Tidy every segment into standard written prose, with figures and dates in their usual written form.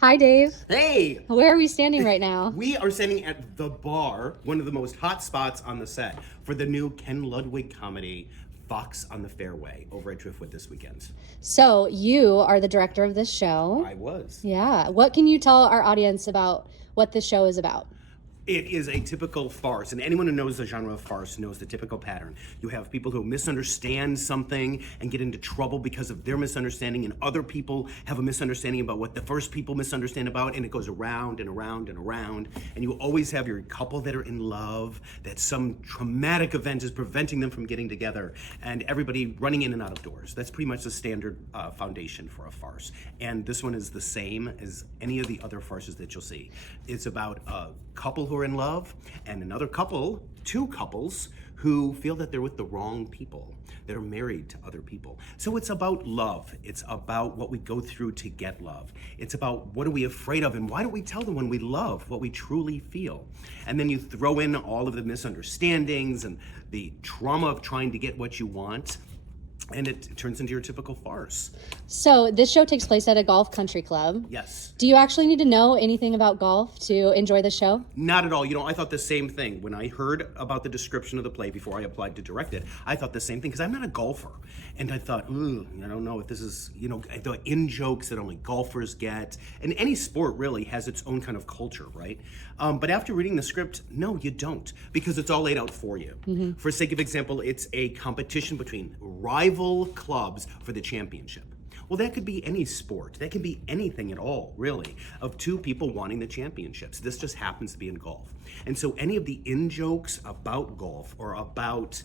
Hi, Dave. Hey! Where are we standing right now? We are standing at the bar, one of the most hot spots on the set, for the new Ken Ludwig comedy, Fox on the Fairway, over at Driftwood this weekend. So, you are the director of this show. I was. Yeah. What can you tell our audience about what this show is about? It is a typical farce, and anyone who knows the genre of farce knows the typical pattern. You have people who misunderstand something and get into trouble because of their misunderstanding, and other people have a misunderstanding about what the first people misunderstand about, and it goes around and around and around. And you always have your couple that are in love, that some traumatic event is preventing them from getting together, and everybody running in and out of doors. That's pretty much the standard foundation for a farce. And this one is the same as any of the other farces that you'll see. It's about a couple who are in love and another couple, two couples, who feel that they're with the wrong people, that are married to other people. So it's about love. It's about what we go through to get love. It's about what are we afraid of and why don't we tell them when we love what we truly feel. And then you throw in all of the misunderstandings and the trauma of trying to get what you want, and it turns into your typical farce. So, this show takes place at a golf country club. Yes. Do you actually need to know anything about golf to enjoy the show? Not at all. You know, I thought the same thing. When I heard about the description of the play before I applied to direct it, I thought the same thing because I'm not a golfer. And I thought, I don't know if this is, the in-jokes that only golfers get. And any sport really has its own kind of culture, right? But after reading the script, no, you don't, because it's all laid out for you. Mm-hmm. For sake of example, it's a competition between rival clubs for the championship. Well, that could be any sport. That can be anything at all, really, of two people wanting the championships. This just happens to be in golf. And so any of the in-jokes about golf or about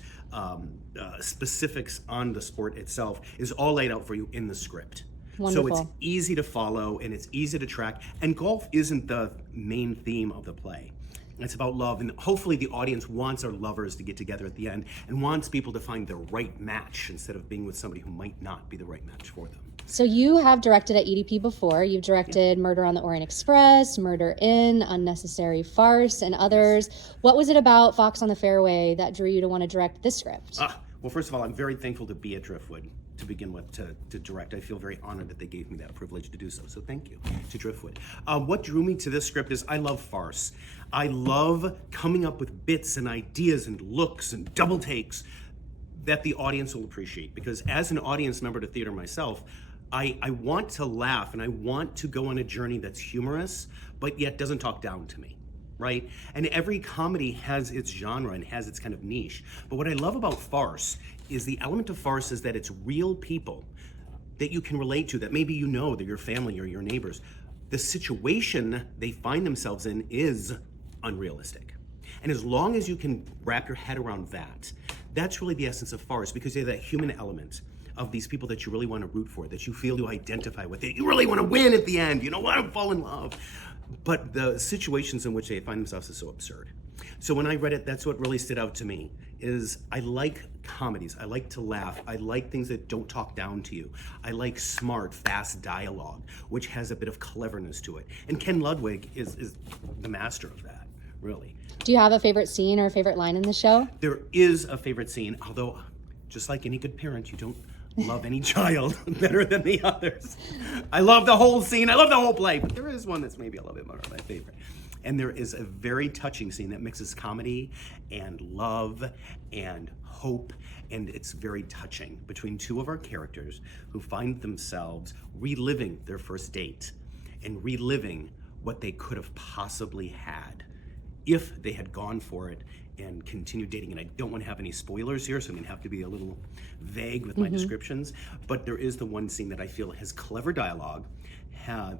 specifics on the sport itself is all laid out for you in the script. Wonderful. So it's easy to follow and it's easy to track. And golf isn't the main theme of the play. It's about love, and hopefully the audience wants our lovers to get together at the end and wants people to find the right match instead of being with somebody who might not be the right match for them. So you have directed at EDP before. You've directed Murder on the Orient Express, Murder In, Unnecessary Farce, and others. What was it about Fox on the Fairway that drew you to want to direct this script? Well, first of all, I'm very thankful to be at Driftwood to begin with, to direct. I feel very honored that they gave me that privilege to do so. So thank you to Driftwood. What drew me to this script is I love farce. I love coming up with bits and ideas and looks and double takes that the audience will appreciate. Because as an audience member to theater myself, I want to laugh and I want to go on a journey that's humorous, but yet doesn't talk down to me. Right? And every comedy has its genre and has its kind of niche. But what I love about farce is the element of farce is that it's real people that you can relate to, that maybe you know, that your family or your neighbors. The situation they find themselves in is unrealistic. And as long as you can wrap your head around that, that's really the essence of farce, because you have that human element of these people that you really want to root for, that you feel you identify with, that you really want to win at the end, want to fall in love. But the situations in which they find themselves is so absurd. So when I read it, that's what really stood out to me, is I like comedies. I like to laugh. I like things that don't talk down to you. I like smart, fast dialogue, which has a bit of cleverness to it. And Ken Ludwig is the master of that, really. Do you have a favorite scene or a favorite line in the show? There is a favorite scene, although just like any good parent, you don't love any child better than the others. I love the whole scene. I love the whole play, but there is one that's maybe a little bit more of my favorite. And there is a very touching scene that mixes comedy and love and hope, and it's very touching between two of our characters who find themselves reliving their first date and reliving what they could have possibly had if they had gone for it and continued dating. And I don't want to have any spoilers here, so I'm going to have to be a little vague with my descriptions. But there is the one scene that I feel has clever dialogue.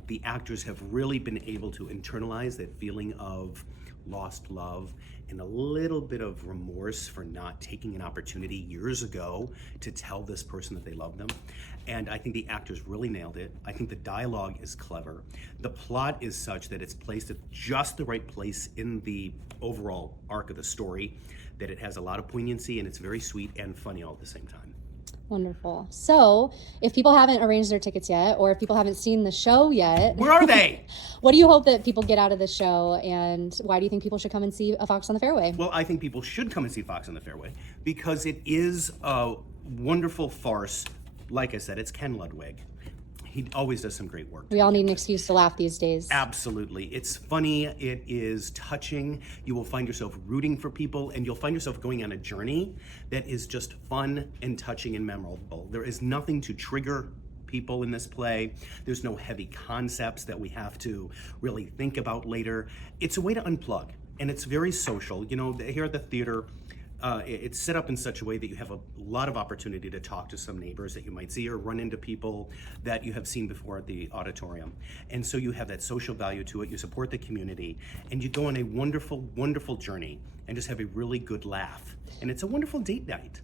The actors have really been able to internalize that feeling of lost love and a little bit of remorse for not taking an opportunity years ago to tell this person that they love them. And I think the actors really nailed it. I think the dialogue is clever. The plot is such that it's placed at just the right place in the overall arc of the story, that it has a lot of poignancy and it's very sweet and funny all at the same time. Wonderful. So, if people haven't arranged their tickets yet, or if people haven't seen the show yet, where are they? What do you hope that people get out of the show, and why do you think people should come and see A Fox on the Fairway? Well, I think people should come and see Fox on the Fairway because it is a wonderful farce. Like I said, it's Ken Ludwig. He always does some great work. We all need an excuse to laugh these days. Absolutely. It's funny. It is touching. You will find yourself rooting for people, and you'll find yourself going on a journey that is just fun and touching and memorable. There is nothing to trigger people in this play. There's no heavy concepts that we have to really think about later. It's a way to unplug, and it's very social. You know, here at the theater, it's set up in such a way that you have a lot of opportunity to talk to some neighbors that you might see or run into people that you have seen before at the auditorium. And so you have that social value to it. You support the community, and you go on a wonderful, wonderful journey and just have a really good laugh. And it's a wonderful date night.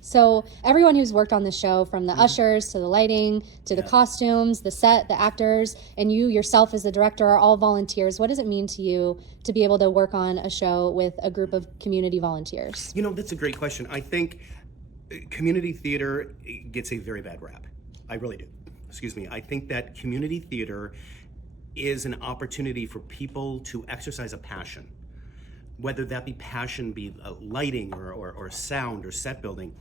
So everyone who's worked on the show, from the ushers to the lighting to the costumes, the set, the actors, and you yourself as the director are all volunteers. What does it mean to you to be able to work on a show with a group of community volunteers? You know, that's a great question. I think community theater gets a very bad rap. I really do. Excuse me. I think that community theater is an opportunity for people to exercise a passion, whether that be passion be lighting or sound or set building,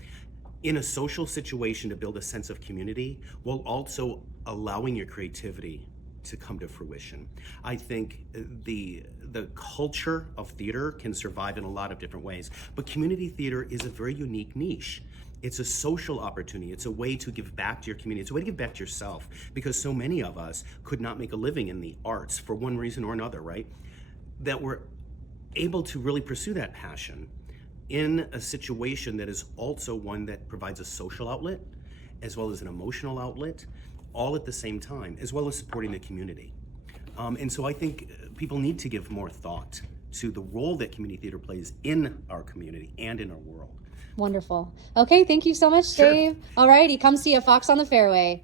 in a social situation to build a sense of community while also allowing your creativity to come to fruition. I think the culture of theater can survive in a lot of different ways, but community theater is a very unique niche. It's a social opportunity. It's a way to give back to your community. It's a way to give back to yourself, because so many of us could not make a living in the arts for one reason or another, right? That we're able to really pursue that passion in a situation that is also one that provides a social outlet as well as an emotional outlet, all at the same time, as well as supporting the community. And so I think people need to give more thought to the role that community theater plays in our community and in our world. Wonderful. Okay, thank you so much, Sure. Dave. All righty, come see a Fox on the Fairway.